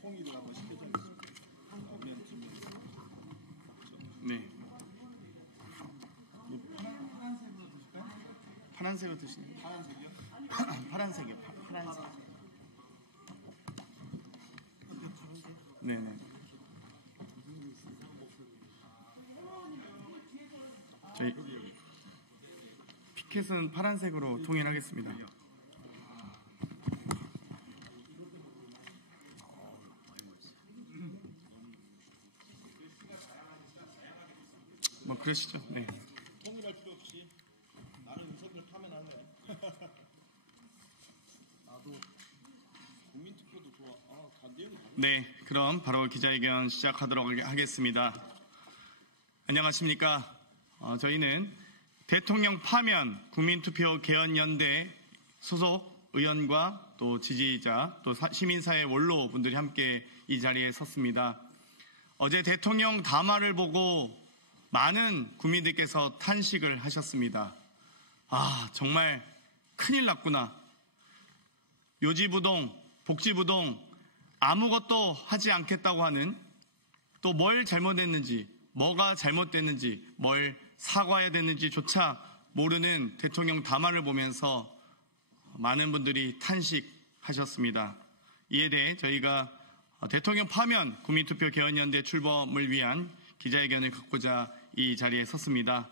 통일을 한번 시켜줘야겠습니다. 네. 파란색으로 드실까요? 파란색으로 드시는. 파란색이요? 파란색이요. 파란색. 네네. 저희 피켓은 파란색으로 통일하겠습니다. 뭐 그러시죠. 네. 통일할 필요 없이 나는 윤석열 파면하네. 나도 국민투표도 좋아. 다 내용이 다르네. 네, 그럼 바로 기자회견 시작하도록 하겠습니다. 안녕하십니까. 저희는 대통령 파면 국민투표 개헌연대 소속 의원과 또 지지자 또 시민사회 원로분들이 함께 이 자리에 섰습니다. 어제 대통령 담화를 보고 많은 국민들께서 탄식을 하셨습니다. 정말 큰일 났구나. 요지부동, 복지부동 아무것도 하지 않겠다고 하는, 또 뭘 잘못했는지, 뭐가 잘못됐는지, 뭘 사과해야 되는지조차 모르는 대통령 담화를 보면서 많은 분들이 탄식하셨습니다. 이에 대해 저희가 대통령 파면 국민투표 개헌연대 출범을 위한 기자회견을 갖고자 이 자리에 섰습니다.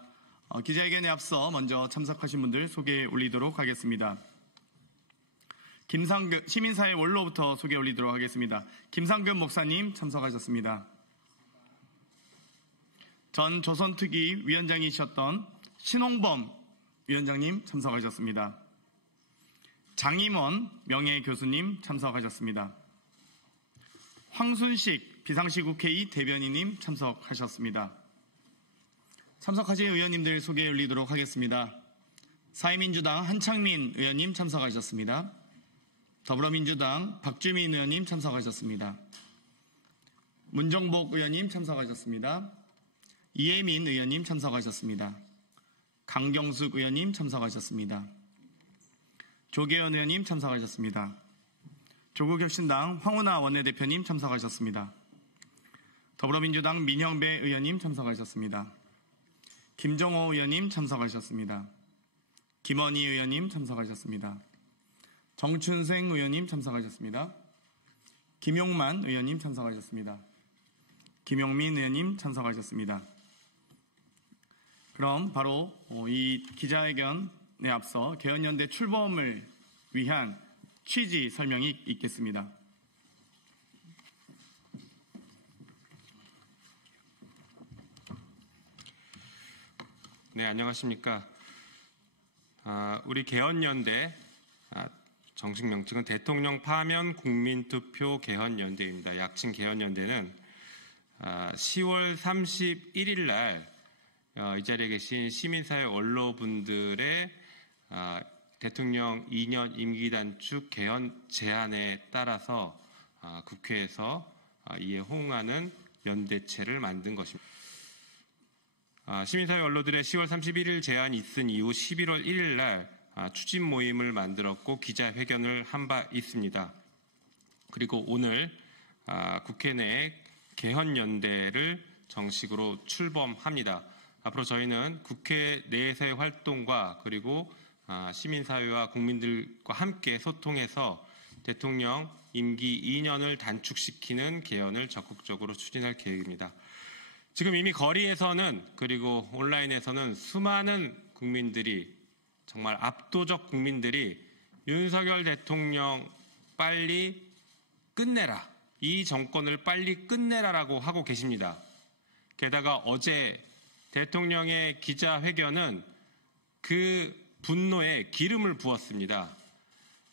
기자회견에 앞서 먼저 참석하신 분들 소개해 올리도록 하겠습니다. 김상근 시민사회 원로부터 소개 올리도록 하겠습니다. 김상근 목사님 참석하셨습니다. 전 조선특위 위원장이셨던 신홍범 위원장님 참석하셨습니다. 장임원 명예교수님 참석하셨습니다. 황순식 비상시국회의 대변인님 참석하셨습니다. 참석하신 의원님들 소개해 올리도록 하겠습니다. 사회민주당 한창민 의원님 참석하셨습니다. 더불어민주당 박주민 의원님 참석하셨습니다. 문정복 의원님 참석하셨습니다. 이혜민 의원님 참석하셨습니다. 강경숙 의원님 참석하셨습니다. 조계현 의원님 참석하셨습니다. 조국혁신당 황운하 원내대표님 참석하셨습니다. 더불어민주당 민형배 의원님 참석하셨습니다. 김정호 의원님 참석하셨습니다. 김원희 의원님 참석하셨습니다. 정춘생 의원님 참석하셨습니다. 김용만 의원님 참석하셨습니다. 김용민 의원님 참석하셨습니다. 그럼 바로 이 기자회견에 앞서 개헌연대 출범을 위한 취지 설명이 있겠습니다. 네, 안녕하십니까. 우리 개헌연대 정식 명칭은 대통령 파면 국민투표 개헌연대입니다. 약칭 개헌연대는 10월 31일 날 이 자리에 계신 시민사회 원로분들의 대통령 2년 임기 단축 개헌 제안에 따라서 국회에서 이에 호응하는 연대체를 만든 것입니다. 시민사회 원로들의 10월 31일 제안이 있은 이후 11월 1일 날 추진 모임을 만들었고 기자회견을 한 바 있습니다. 그리고 오늘 국회 내에 개헌연대를 정식으로 출범합니다. 앞으로 저희는 국회 내에서의 활동과 그리고 시민사회와 국민들과 함께 소통해서 대통령 임기 2년을 단축시키는 개헌을 적극적으로 추진할 계획입니다. 지금 이미 거리에서는 그리고 온라인에서는 수많은 국민들이, 정말 압도적 국민들이 윤석열 대통령 빨리 끝내라, 이 정권을 빨리 끝내라라고 하고 계십니다. 게다가 어제 대통령의 기자회견은 그 분노에 기름을 부었습니다.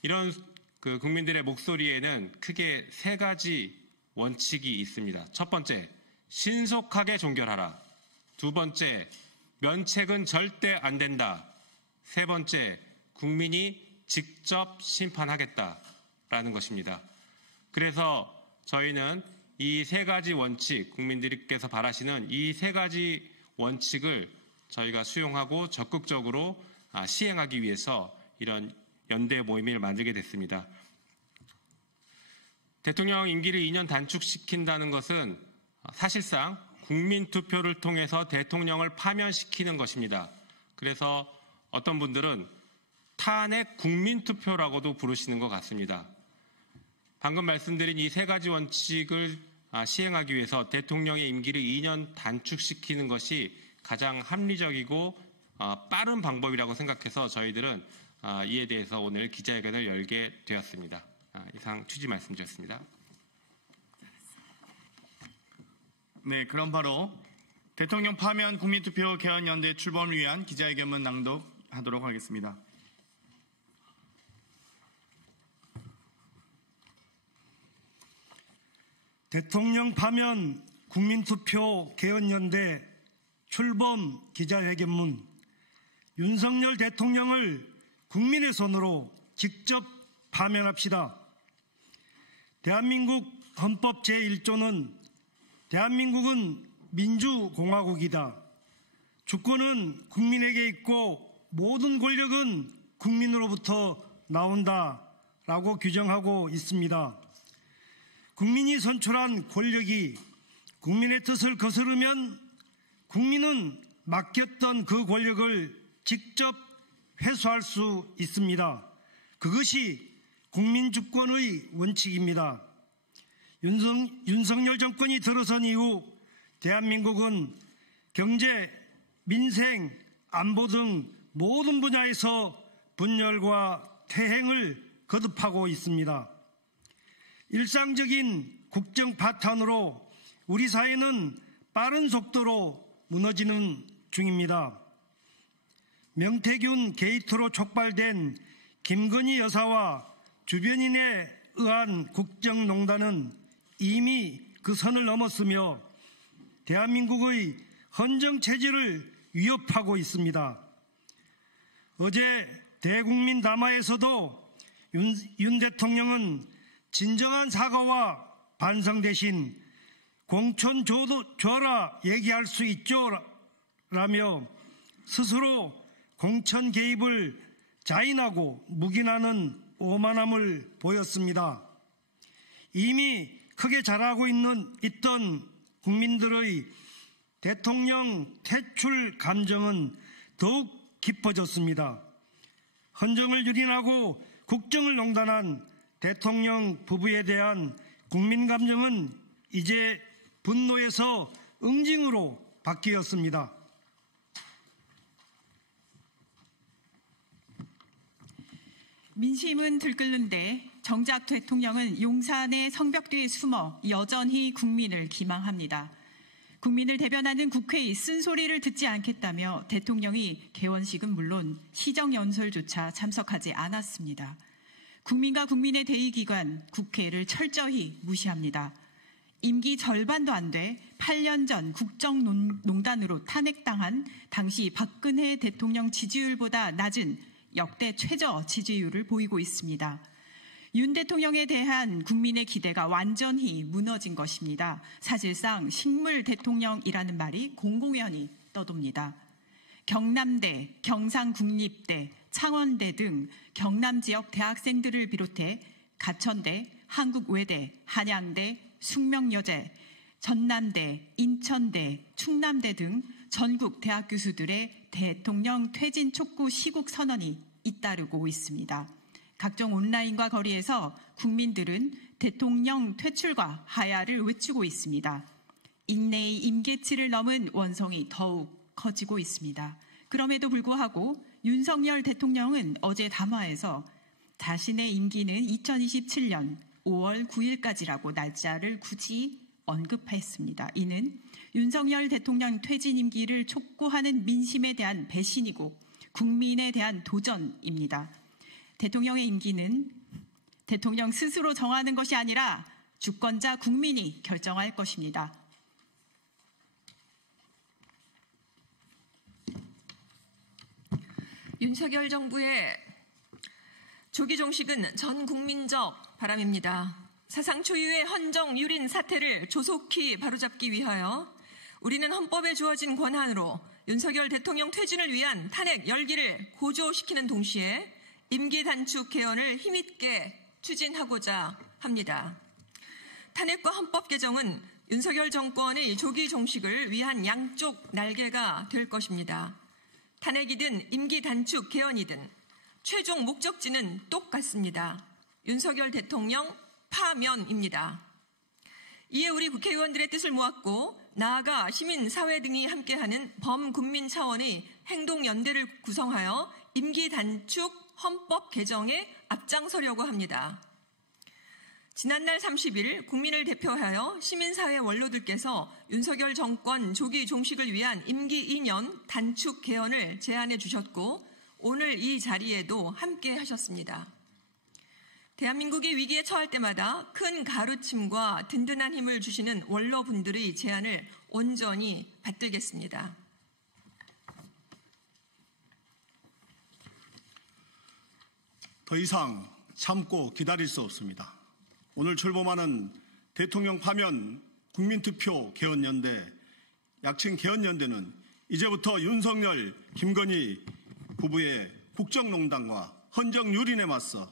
이런 국민들의 목소리에는 크게 세 가지 원칙이 있습니다. 첫 번째, 신속하게 종결하라. 두 번째, 면책은 절대 안 된다. 세 번째, 국민이 직접 심판하겠다라는 것입니다. 그래서 저희는 이 세 가지 원칙, 국민들께서 바라시는 이 세 가지 원칙을 저희가 수용하고 적극적으로 시행하기 위해서 이런 연대 모임을 만들게 됐습니다. 대통령 임기를 2년 단축시킨다는 것은 사실상 국민투표를 통해서 대통령을 파면시키는 것입니다. 그래서 어떤 분들은 탄핵 국민투표라고도 부르시는 것 같습니다. 방금 말씀드린 이 세 가지 원칙을 시행하기 위해서 대통령의 임기를 2년 단축시키는 것이 가장 합리적이고 빠른 방법이라고 생각해서 저희들은 이에 대해서 오늘 기자회견을 열게 되었습니다. 이상 취지 말씀드렸습니다. 네, 그럼 바로 대통령 파면 국민투표 개헌연대 출범을 위한 기자회견문 낭독하도록 하겠습니다. 대통령 파면 국민투표 개헌연대 출범 기자회견문. 윤석열 대통령을 국민의 손으로 직접 파면합시다. 대한민국 헌법 제1조는 대한민국은 민주공화국이다. 주권은 국민에게 있고 모든 권력은 국민으로부터 나온다라고 규정하고 있습니다. 국민이 선출한 권력이 국민의 뜻을 거스르면 국민은 맡겼던 그 권력을 직접 회수할 수 있습니다. 그것이 국민주권의 원칙입니다. 윤석열 정권이 들어선 이후 대한민국은 경제, 민생, 안보 등 모든 분야에서 분열과 퇴행을 거듭하고 있습니다. 일상적인 국정 파탄으로 우리 사회는 빠른 속도로 무너지는 중입니다. 명태균 게이트로 촉발된 김건희 여사와 주변인에 의한 국정농단은 이미 그 선을 넘었으며 대한민국의 헌정체제를 위협하고 있습니다. 어제 대국민 담화에서도 윤 대통령은 진정한 사과와 반성 대신 공천 줘라 얘기할 수 있죠 라며 스스로 공천 개입을 자인하고 묵인하는 오만함을 보였습니다. 이미 크게 자라고 있던 국민들의 대통령 퇴출 감정은 더욱 깊어졌습니다. 헌정을 유린하고 국정을 농단한 대통령 부부에 대한 국민 감정은 이제 분노에서 응징으로 바뀌었습니다. 민심은 들끓는데 정작 대통령은 용산의 성벽 뒤에 숨어 여전히 국민을 기망합니다. 국민을 대변하는 국회의 쓴소리를 듣지 않겠다며 대통령이 개원식은 물론 시정연설조차 참석하지 않았습니다. 국민과 국민의 대의기관 국회를 철저히 무시합니다. 임기 절반도 안 돼 8년 전 국정농단으로 탄핵당한 당시 박근혜 대통령 지지율보다 낮은 역대 최저 지지율을 보이고 있습니다. 윤 대통령에 대한 국민의 기대가 완전히 무너진 것입니다. 사실상 식물 대통령이라는 말이 공공연히 떠돕니다. 경남대, 경상국립대, 창원대 등 경남 지역 대학생들을 비롯해 가천대, 한국외대, 한양대, 숙명여대, 전남대, 인천대, 충남대 등 전국 대학 교수들의 대통령 퇴진 촉구 시국 선언이 잇따르고 있습니다. 각종 온라인과 거리에서 국민들은 대통령 퇴출과 하야를 외치고 있습니다. 인내의 임계치를 넘은 원성이 더욱 커지고 있습니다. 그럼에도 불구하고 윤석열 대통령은 어제 담화에서 자신의 임기는 2027년 5월 9일까지라고 날짜를 굳이 언급했습니다. 이는 윤석열 대통령 퇴진 임기를 촉구하는 민심에 대한 배신이고 국민에 대한 도전입니다. 대통령의 임기는 대통령 스스로 정하는 것이 아니라 주권자 국민이 결정할 것입니다. 윤석열 정부의 조기 종식은 전 국민적 바람입니다. 사상 초유의 헌정 유린 사태를 조속히 바로잡기 위하여 우리는 헌법에 주어진 권한으로 윤석열 대통령 퇴진을 위한 탄핵 열기를 고조시키는 동시에 임기 단축 개헌을 힘있게 추진하고자 합니다. 탄핵과 헌법 개정은 윤석열 정권의 조기 종식을 위한 양쪽 날개가 될 것입니다. 탄핵이든 임기 단축 개헌이든 최종 목적지는 똑같습니다. 윤석열 대통령 파면입니다. 이에 우리 국회의원들의 뜻을 모았고 나아가 시민사회 등이 함께하는 범국민 차원의 행동연대를 구성하여 임기 단축 헌법 개정에 앞장서려고 합니다. 지난날 30일 국민을 대표하여 시민사회 원로들께서 윤석열 정권 조기 종식을 위한 임기 2년 단축 개헌을 제안해 주셨고 오늘 이 자리에도 함께 하셨습니다. 대한민국이 위기에 처할 때마다 큰 가르침과 든든한 힘을 주시는 원로분들의 제안을 온전히 받들겠습니다. 더 이상 참고 기다릴 수 없습니다. 오늘 출범하는 대통령 파면 국민투표 개헌연대, 약칭 개헌연대는 이제부터 윤석열, 김건희 부부의 국정농단과 헌정유린에 맞서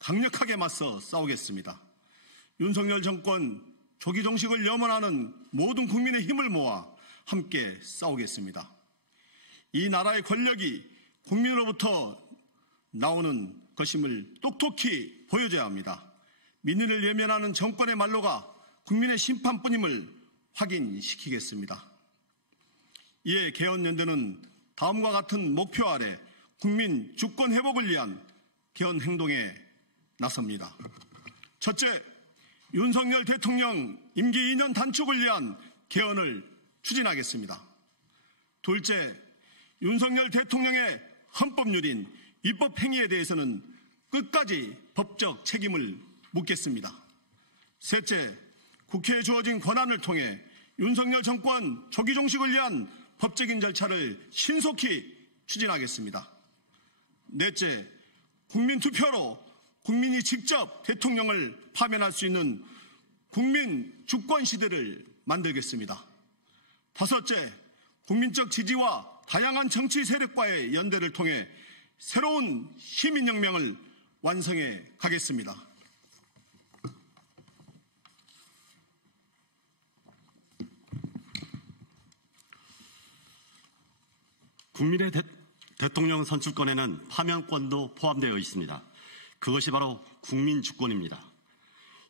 강력하게 맞서 싸우겠습니다. 윤석열 정권 조기 종식을 염원하는 모든 국민의 힘을 모아 함께 싸우겠습니다. 이 나라의 권력이 국민으로부터 나오는 것임을 똑똑히 보여줘야 합니다. 민의를 외면하는 정권의 말로가 국민의 심판뿐임을 확인시키겠습니다. 이에 개헌연대는 다음과 같은 목표 아래 국민 주권 회복을 위한 개헌 행동에 나섭니다. 첫째, 윤석열 대통령 임기 2년 단축을 위한 개헌을 추진하겠습니다. 둘째, 윤석열 대통령의 헌법유린 입법 행위에 대해서는 끝까지 법적 책임을 묻겠습니다. 셋째, 국회에 주어진 권한을 통해 윤석열 정권 조기 종식을 위한 법적인 절차를 신속히 추진하겠습니다. 넷째, 국민투표로 국민이 직접 대통령을 파면할 수 있는 국민 주권 시대를 만들겠습니다. 다섯째, 국민적 지지와 다양한 정치 세력과의 연대를 통해 새로운 시민혁명을 완성해 가겠습니다. 국민의 대통령 선출권에는 파면권도 포함되어 있습니다. 그것이 바로 국민주권입니다.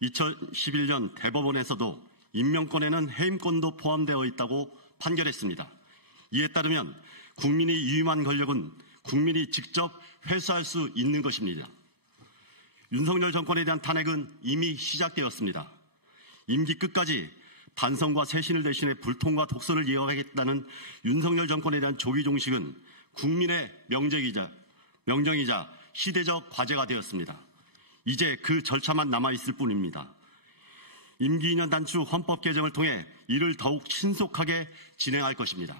2011년 대법원에서도 임명권에는 해임권도 포함되어 있다고 판결했습니다. 이에 따르면 국민이 유임한 권력은 국민이 직접 회수할 수 있는 것입니다. 윤석열 정권에 대한 탄핵은 이미 시작되었습니다. 임기 끝까지 반성과 쇄신을 대신해 불통과 독선을 이어가겠다는 윤석열 정권에 대한 조기 종식은 국민의 명령이자 시대적 과제가 되었습니다. 이제 그 절차만 남아있을 뿐입니다. 임기 2년 단축 헌법 개정을 통해 이를 더욱 신속하게 진행할 것입니다.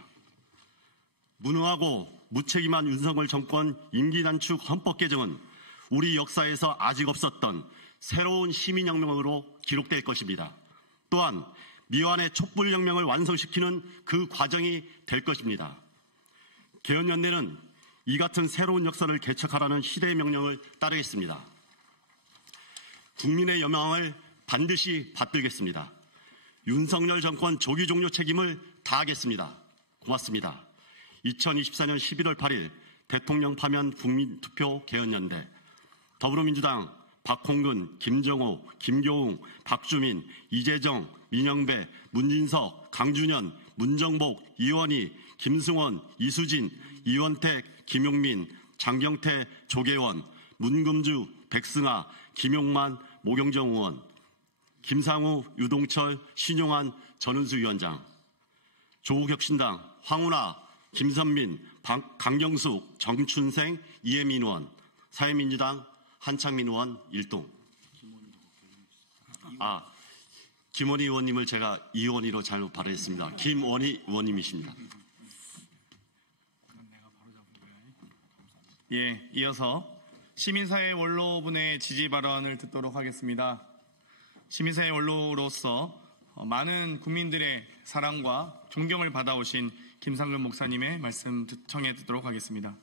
무능하고 무책임한 윤석열 정권 임기 단축 헌법 개정은 우리 역사에서 아직 없었던 새로운 시민혁명으로 기록될 것입니다. 또한 미완의 촛불혁명을 완성시키는 그 과정이 될 것입니다. 개헌연대는 이 같은 새로운 역사를 개척하라는 시대의 명령을 따르겠습니다. 국민의 여망을 반드시 받들겠습니다. 윤석열 정권 조기 종료 책임을 다하겠습니다. 고맙습니다. 2024년 11월 8일 대통령 파면 국민투표 개헌연대 더불어민주당 박홍근, 김정호, 김교웅, 박주민, 이재정, 민영배, 문진석, 강준현, 문정복, 이원희, 김승원, 이수진, 이원택, 김용민, 장경태, 조계원, 문금주, 백승아, 김용만, 모경정 의원, 김상우, 유동철, 신용환, 전은수 위원장, 조국혁신당 황운하, 김선민, 강경숙, 정춘생, 이혜민 의원, 사회민주당 한창민 의원 일동. 김원희 의원님을 제가 이원희로 잘못 발언했습니다. 김원희 의원님이십니다. 예, 이어서 시민사회 원로분의 지지 발언을 듣도록 하겠습니다. 시민사회 원로로서 많은 국민들의 사랑과 존경을 받아오신 김상근 목사님의 말씀 청해 듣도록 하겠습니다.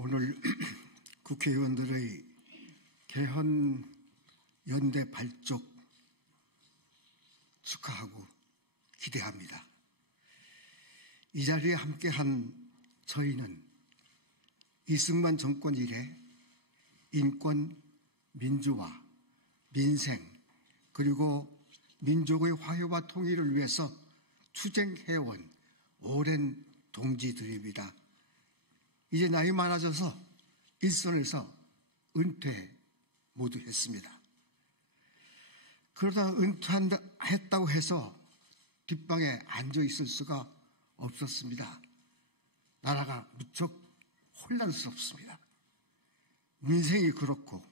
오늘 국회의원들의 개헌 연대 발족 축하하고 기대합니다. 이 자리에 함께한 저희는 이승만 정권 이래 인권, 민주화, 민생 그리고 민족의 화해와 통일을 위해서 투쟁해온 오랜 동지들입니다. 이제 나이 많아져서 일선에서 은퇴 모두 했습니다. 그러다 은퇴했다고 해서 뒷방에 앉아 있을 수가 없었습니다. 나라가 무척 혼란스럽습니다. 민생이 그렇고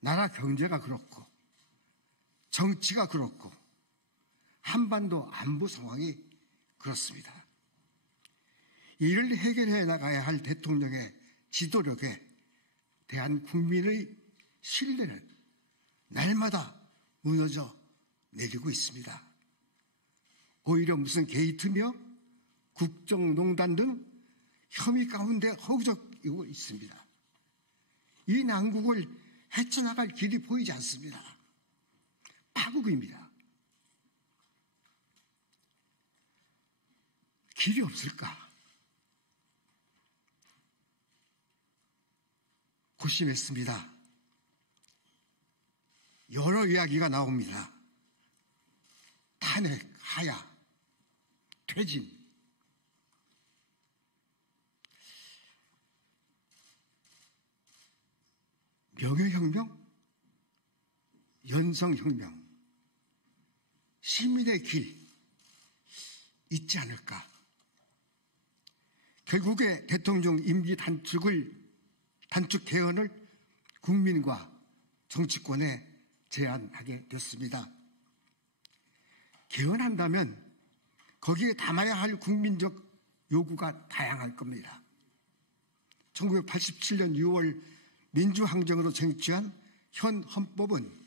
나라 경제가 그렇고 정치가 그렇고 한반도 안보 상황이 그렇습니다. 이를 해결해 나가야 할 대통령의 지도력에 대한 국민의 신뢰는 날마다 무너져 내리고 있습니다. 오히려 무슨 게이트며 국정농단 등 혐의 가운데 허우적이고 있습니다. 이 난국을 헤쳐나갈 길이 보이지 않습니다. 파국입니다. 길이 없을까? 고심했습니다. 여러 이야기가 나옵니다. 탄핵, 하야, 퇴진. 명예혁명, 연성혁명, 시민의 길 있지 않을까? 결국에 대통령 임기 단축 개헌을 국민과 정치권에 제안하게 됐습니다. 개헌한다면 거기에 담아야 할 국민적 요구가 다양할 겁니다. 1987년 6월 민주항쟁으로 쟁취한 현 헌법은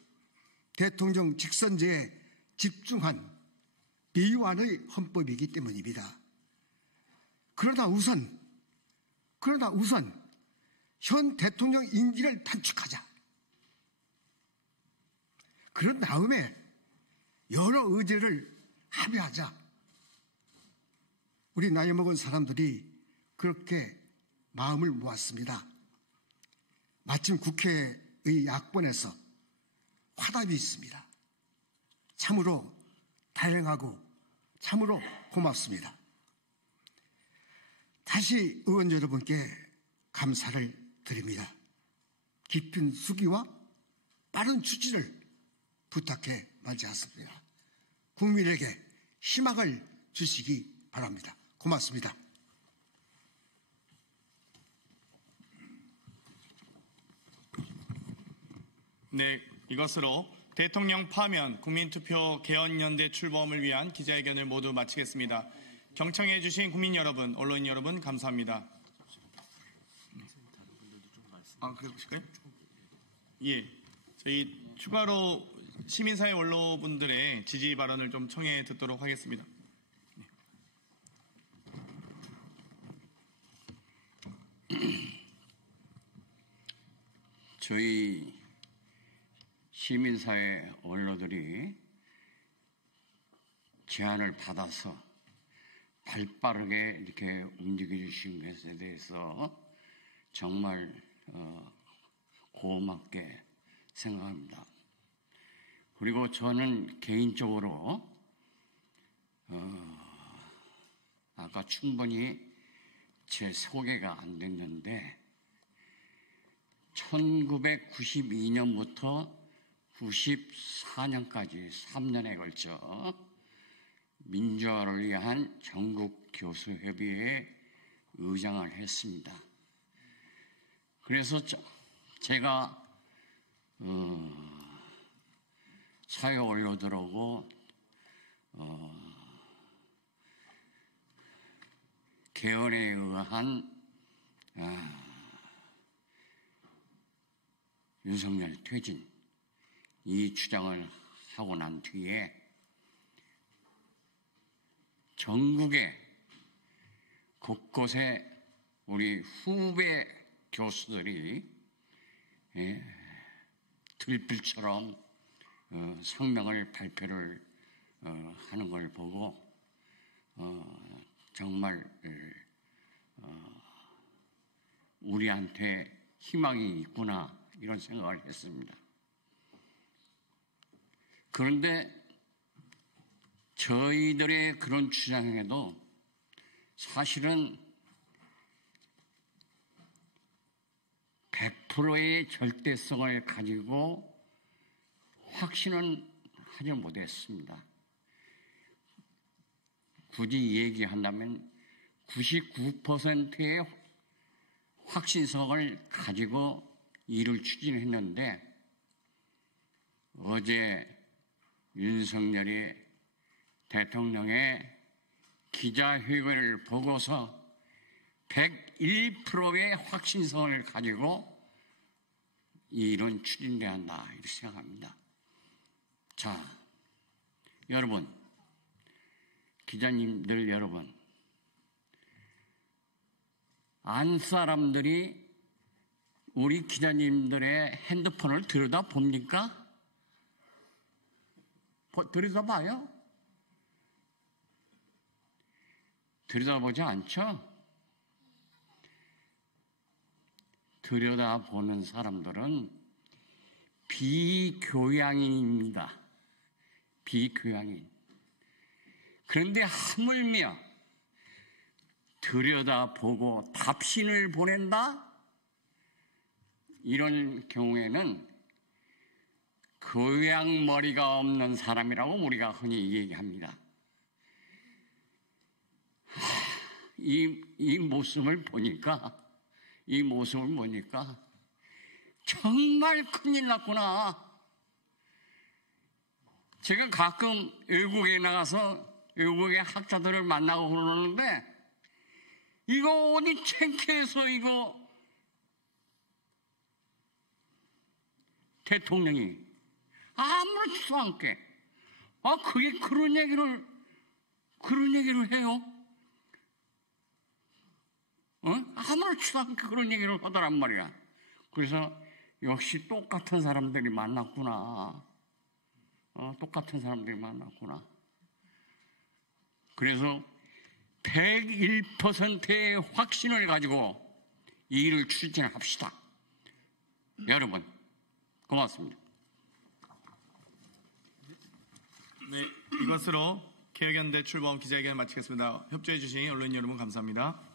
대통령 직선제에 집중한 비완의 헌법이기 때문입니다. 그러나 우선 현 대통령 임기를 단축하자. 그런 다음에 여러 의제를 합의하자. 우리 나이 먹은 사람들이 그렇게 마음을 모았습니다. 마침 국회의 야권에서 화답이 있습니다. 참으로 다양하고 참으로 고맙습니다. 다시 의원 여러분께 감사를 드립니다. 깊은 수기와 빠른 추진을 부탁해 말지 않습니다. 국민에게 희망을 주시기 바랍니다. 고맙습니다. 네, 이것으로 대통령 파면 국민투표 개헌연대 출범을 위한 기자회견을 모두 마치겠습니다. 경청해 주신 국민 여러분, 언론인 여러분 감사합니다. 그러실까요? 예, 저희 추가로 시민사회 원로분들의 지지 발언을 좀 청해 듣도록 하겠습니다. 저희 시민사회 원로들이 제안을 받아서 발빠르게 이렇게 움직여 주신 것에 대해서 정말 고맙게 생각합니다. 그리고 저는 개인적으로 아까 충분히 제 소개가 안 됐는데 1992년부터 94년까지 3년에 걸쳐 민주화를 위한 전국교수협의회의 의장을 했습니다. 그래서 제가 사회 원로들하고 개헌에 의한 윤석열 퇴진 이 주장을 하고 난 뒤에 전국에 곳곳에 우리 후배 교수들이 들불처럼 성명을 발표를 하는 걸 보고 정말 우리한테 희망이 있구나 이런 생각을 했습니다. 그런데 저희들의 그런 주장에도 사실은 100%의 절대성을 가지고 확신은 하지 못했습니다. 굳이 얘기한다면 99%의 확신성을 가지고 일을 추진했는데 어제 윤석열이 대통령의 기자회견을 보고서 101%의 확신성을 가지고 이 일은 추진돼야 한다 이렇게 생각합니다. 자, 여러분, 기자님들 여러분, 안 사람들이 우리 기자님들의 핸드폰을 들여다봅니까? 들여다봐요? 들여다보지 않죠? 들여다보는 사람들은 비교양인입니다. 비교양인. 그런데 하물며 들여다보고 답신을 보낸다? 이런 경우에는 교양머리가 없는 사람이라고 우리가 흔히 얘기합니다. 이 모습을 보니까 정말 큰일 났구나. 제가 가끔 외국에 나가서 외국의 학자들을 만나고 그러는데 이거 어디 창피해서 이거 대통령이 아무렇지도 않게 그게 그런 얘기를 해요? 아무렇지도 않게 그런 얘기를 하더란 말이야. 그래서 역시 똑같은 사람들이 만났구나. 똑같은 사람들이 만났구나. 그래서 101%의 확신을 가지고 이 일을 추진합시다. 여러분, 고맙습니다. 네, 이것으로 개혁연대 출범 기자회견을 마치겠습니다. 협조해 주신 언론인 여러분 감사합니다.